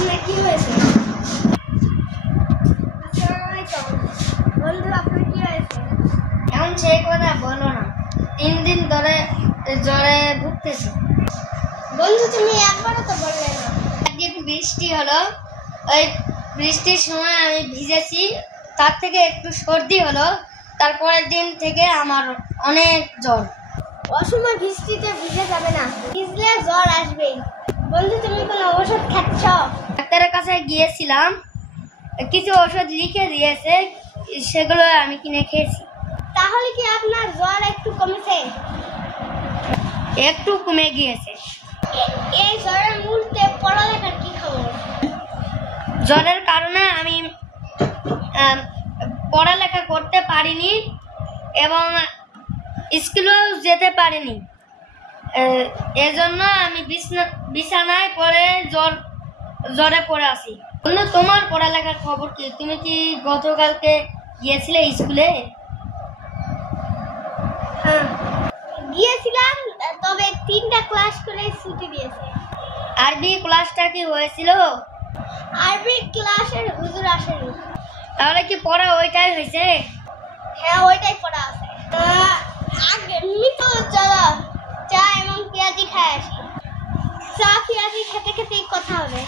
আপনার কি হয়েছে? বন্ধু আপনার কি হয়েছে? এমন সেই কথা বলো না, 3 দিন ধরে জ্বরে ভুগতেছি। বন্ধু তুমি একবারও তো বললে না। একদিন বৃষ্টি হলো, ওই বৃষ্টির সময় আমি ভিজেছি, তার থেকে একটু সর্দি হলো, তারপরের দিন থেকে আমার অনেক জ্বর। অসময় বৃষ্টিতে ভিজে যাবে না, ভিজলে জ্বর আসবেই। বন্ধু তুমি কোনো ওষুধ খাচ্ছ? ডাক্তারের কাছে গিয়েছিলাম, কিছু ওষুধ লিখে দিয়েছে, সেগুলো আমি কিনে খেয়েছি। তাহলে কি আপনার জ্বর একটু কমেছে? একটু কমে গিয়েছে। এই জ্বরের মুহূর্তে পড়ালেখার কি খবর? জ্বরের কারণে আমি পড়ালেখা করতে পারিনি এবং স্কুলেও যেতে পারিনি। এজন্য আমি বিছানায় পড়ে জ্বরে পড়ে আছি। তোমার পড়ালেখার খবর কি? তুমি কি গতকালকে গিয়েছিলে স্কুলে? হ্যাঁ গিয়েছিলাম, তবে 3টা ক্লাস করে ছুটি দিয়েছে। আরবি ক্লাসটা কি হয়েছিল? আরবি ক্লাসের হুজুর আসেনি। তাহলে কি পড়া ওইটাই হয়েছে? হ্যাঁ ওইটাই পড়া আছে। আমি তো চলো চা এবং পেঁয়াজি খাই আসি। চা পেঁয়াজি খেতে খেতেই কথা হবে।